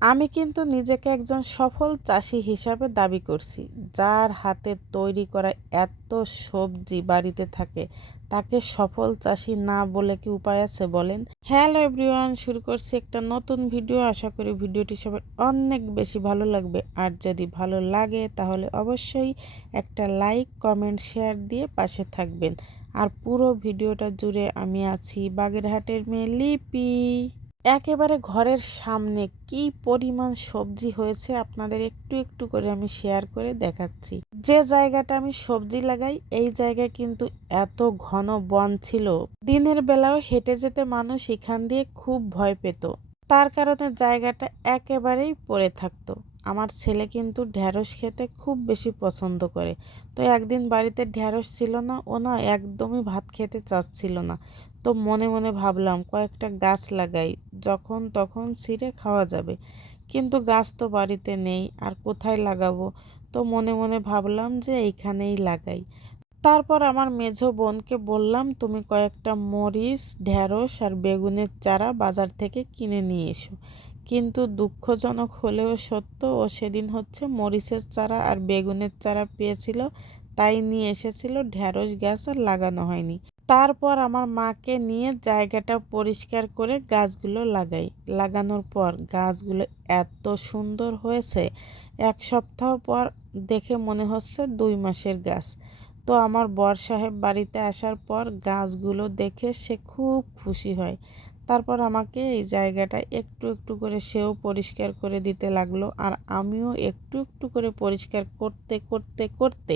আমি কিন্তু নিজেকে একজন সফল চাষি হিসাবে দাবি করছি, যার হাতে তৈরি করা এত সবজি বাড়িতে থাকে তাকে সফল চাষি না বলে কি উপায় আছে বলেন? হ্যালো এভরিওয়ান, শুরু করছি একটা নতুন ভিডিও। আশা করি ভিডিওটি সবার অনেক বেশি ভালো লাগবে। আর যদি ভালো লাগে তাহলে অবশ্যই একটা লাইক, কমেন্ট, শেয়ার দিয়ে পাশে থাকবেন। আর পুরো ভিডিওটা জুড়ে আমি আছি বাগেরহাটের মেয়ে লিপি। একেবারে ঘরের সামনে কি পরিমাণ সবজি হয়েছে আপনাদের একটু একটু করে আমি শেয়ার করে দেখাচ্ছি। যে জায়গাটা আমি সবজি লাগাই এই জায়গায় কিন্তু এত ঘন বন ছিল, দিনের বেলাও হেঁটে যেতে মানুষ এখান দিয়ে খুব ভয় পেত। তার কারণে জায়গাটা একেবারেই পড়ে থাকতো। আমার ছেলে কিন্তু ঢ্যাঁড়স খেতে খুব বেশি পছন্দ করে। তো একদিন বাড়িতে ঢ্যাঁড়স ছিল না, ও না একদমই ভাত খেতে চাচ্ছিল না। তো মনে মনে ভাবলাম কয়েকটা গাছ লাগাই, যখন তখন ছিঁড়ে খাওয়া যাবে। কিন্তু গাছ তো বাড়িতে নেই, আর কোথায় লাগাবো? তো মনে মনে ভাবলাম যে এইখানেই লাগাই। তারপর আমার মেঝো বোনকে বললাম, তুমি কয়েকটা মরিচ, ঢ্যাঁড়স আর বেগুনের চারা বাজার থেকে কিনে নিয়ে এসো। কিন্তু দুঃখজনক হলেও সত্য, ও সেদিন মরিচের চারা আর বেগুনের চারা পেয়েছিল, তাই নিয়ে এসেছিল। ঢ্যাঁড়স গাছ আর লাগানো হয়নি। তারপর আমার মাকে নিয়ে জায়গাটা পরিষ্কার করে গাছগুলো লাগাই। লাগানোর পর গাছগুলো এত সুন্দর হয়েছে, এক সপ্তাহ পর দেখে মনে হচ্ছে 2 মাসের গাছ। তো আমার বর সাহেব বাড়িতে আসার পর গাছগুলো দেখে সে খুব খুশি হয়। তারপর আমাকে এই জায়গাটা একটু একটু করে সেও পরিষ্কার করে দিতে লাগলো, আর আমিও একটু একটু করে পরিষ্কার করতে করতে করতে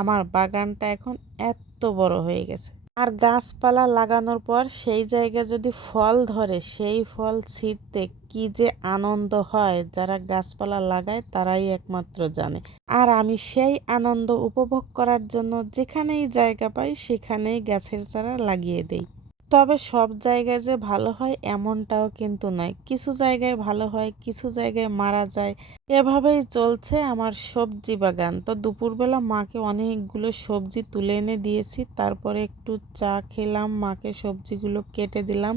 আমার বাগানটা এখন এত বড় হয়ে গেছে। আর গাছপালা লাগানোর পর সেই জায়গায় যদি ফল ধরে, সেই ফল ছিঁড়তে কি যে আনন্দ হয়, যারা গাছপালা লাগায় তারাই একমাত্র জানে। আর আমি সেই আনন্দ উপভোগ করার জন্য যেখানেই জায়গা পাই সেখানেই গাছের চারা লাগিয়ে দেই। তবে সব জায়গায় যে ভালো হয় এমনটাও কিন্তু নয়, কিছু জায়গায় ভালো হয়, কিছু জায়গায় মারা যায়। এভাবেই চলছে আমার সবজি বাগান। তো দুপুরবেলা মাকে অনেকগুলো সবজি তুলে এনে দিয়েছি, তারপরে একটু চা খেলাম, মাকে সবজিগুলো কেটে দিলাম,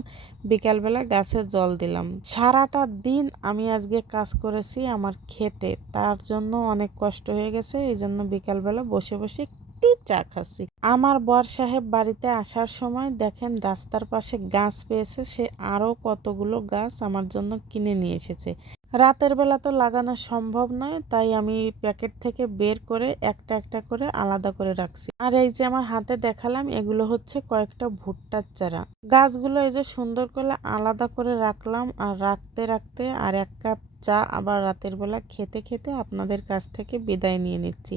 বিকালবেলা গাছে জল দিলাম। সারাটা দিন আমি আজকে কাজ করেছি আমার খেতে, তার জন্য অনেক কষ্ট হয়ে গেছে। এই জন্য বিকালবেলা বসে বসে একটু চা খাচ্ছি। আমার বর সাহেব বাড়িতে আসার সময় দেখেন রাস্তার পাশে গাছ পেয়েছে, সে আরও কতগুলো গাছ আমার জন্য কিনে নিয়ে এসেছে। রাতের বেলা তো লাগানো সম্ভব নয়, তাই আমি প্যাকেট থেকে বের করে একটা একটা করে আলাদা করে রাখছি। আর এই যে আমার হাতে দেখালাম, এগুলো কয়েকটা ভুট্টার চারা। গাছগুলো এই যে সুন্দর করে আলাদা করে রাখলাম, আর রাখতে রাখতে আর 1 কাপ চা আবার রাতের বেলা খেতে খেতে আপনাদের কাছ থেকে বিদায় নিয়ে নিচ্ছি।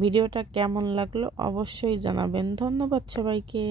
ভিডিওটা কেমন লাগলো অবশ্যই জানাবেন। ধন্যবাদ সবাইকে।